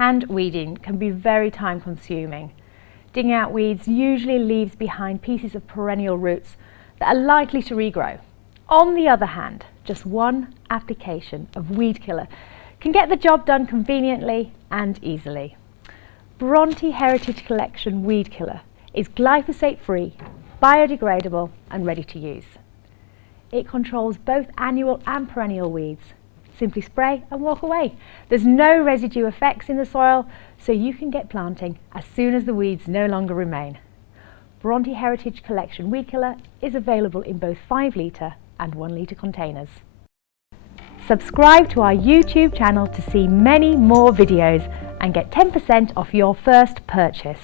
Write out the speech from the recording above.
Hand weeding can be very time consuming. Digging out weeds usually leaves behind pieces of perennial roots that are likely to regrow. On the other hand, just one application of weed killer can get the job done conveniently and easily. Bronte Heritage Collection Weed Killer is glyphosate-free, biodegradable and ready to use. It controls both annual and perennial weeds. Simply spray and walk away. There's no residue effects in the soil, so you can get planting as soon as the weeds no longer remain. Bronte Heritage Collection Weed Killer is available in both 5 litre and 1 litre containers. Subscribe to our YouTube channel to see many more videos and get 10% off your first purchase.